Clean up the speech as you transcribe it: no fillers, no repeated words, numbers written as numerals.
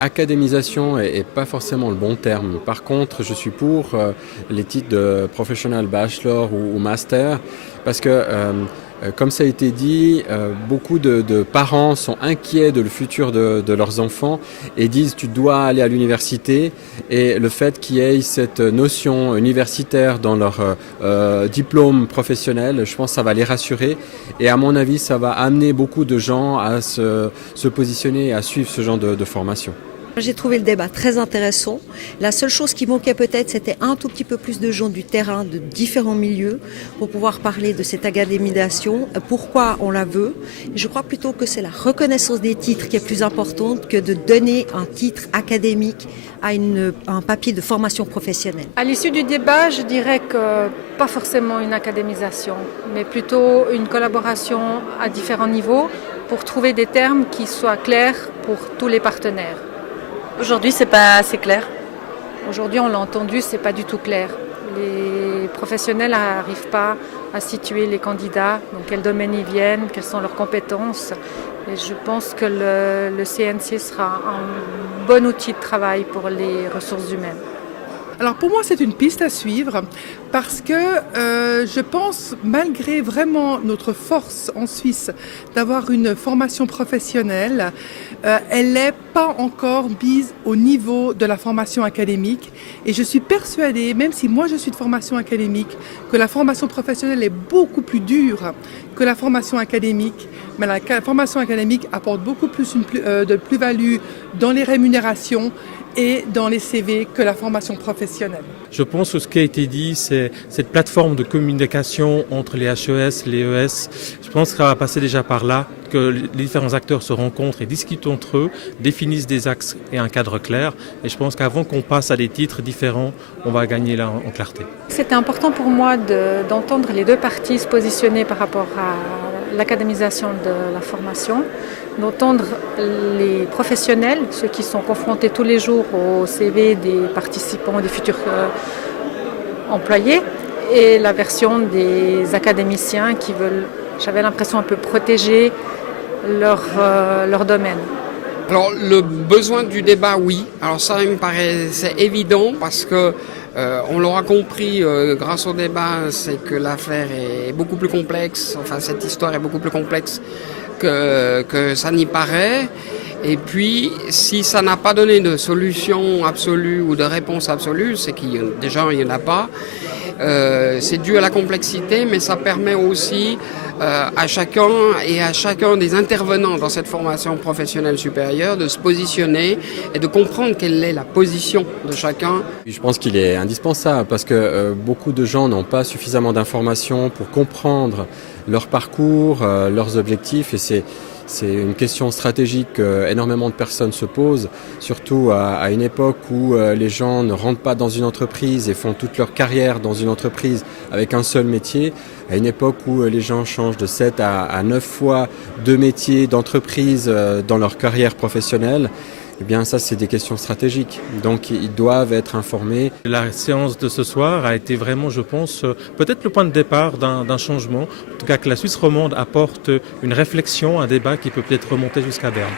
Académisation est pas forcément le bon terme. Par contre, je suis pour les titres de professional bachelor ou master parce que, comme ça a été dit, beaucoup de parents sont inquiets de le futur de leurs enfants et disent tu dois aller à l'université, et le fait qu'il y ait cette notion universitaire dans leur diplôme professionnel, je pense que ça va les rassurer, et à mon avis ça va amener beaucoup de gens à se positionner et à suivre ce genre de formation. J'ai trouvé le débat très intéressant. La seule chose qui manquait peut-être, c'était un tout petit peu plus de gens du terrain, de différents milieux, pour pouvoir parler de cette académisation, pourquoi on la veut. Je crois plutôt que c'est la reconnaissance des titres qui est plus importante que de donner un titre académique à un papier de formation professionnelle. À l'issue du débat, je dirais que pas forcément une académisation, mais plutôt une collaboration à différents niveaux pour trouver des termes qui soient clairs pour tous les partenaires. Aujourd'hui, c'est pas assez clair. Aujourd'hui, on l'a entendu, c'est pas du tout clair. Les professionnels n'arrivent pas à situer les candidats, donc quel domaine ils viennent, quelles sont leurs compétences. Et je pense que le CNC sera un bon outil de travail pour les ressources humaines. Alors pour moi, c'est une piste à suivre parce que je pense, malgré vraiment notre force en Suisse d'avoir une formation professionnelle, elle n'est pas encore mise au niveau de la formation académique. Et je suis persuadée, même si moi je suis de formation académique, que la formation professionnelle est beaucoup plus dure que la formation académique. Mais la formation académique apporte beaucoup plus de plus-value dans les rémunérations et dans les CV que la formation professionnelle. Je pense que ce qui a été dit, c'est cette plateforme de communication entre les HES, les ES. Je pense que ça va passer déjà par là, que les différents acteurs se rencontrent et discutent entre eux, définissent des axes et un cadre clair. Et je pense qu'avant qu'on passe à des titres différents, on va gagner là en clarté. C'était important pour moi d'entendre les deux parties se positionner par rapport à l'académisation de la formation, d'entendre les professionnels, ceux qui sont confrontés tous les jours au CV des participants, des futurs employés, et la version des académiciens qui veulent, j'avais l'impression, un peu protéger leur domaine. Alors le besoin du débat, oui. Alors ça, il me paraissait évident parce que on l'aura compris grâce au débat, c'est que l'affaire est beaucoup plus complexe. Enfin, cette histoire est beaucoup plus complexe que ça n'y paraît. Et puis, si ça n'a pas donné de solution absolue ou de réponse absolue, c'est qu'il n'y en a pas. C'est dû à la complexité, mais ça permet aussi à chacun des intervenants dans cette formation professionnelle supérieure de se positionner et de comprendre quelle est la position de chacun. Je pense qu'il est indispensable parce que beaucoup de gens n'ont pas suffisamment d'informations pour comprendre leur parcours, leurs objectifs, et c'est une question stratégique qu'énormément de personnes se posent, surtout à une époque où les gens ne rentrent pas dans une entreprise et font toute leur carrière dans une entreprise avec un seul métier, à une époque où les gens changent de 7 à 9 fois de métiers d'entreprise dans leur carrière professionnelle. Eh bien ça, c'est des questions stratégiques, donc ils doivent être informés. La séance de ce soir a été vraiment, je pense, peut-être le point de départ d'un changement. En tout cas, que la Suisse romande apporte une réflexion, un débat qui peut peut-être remonter jusqu'à Berne.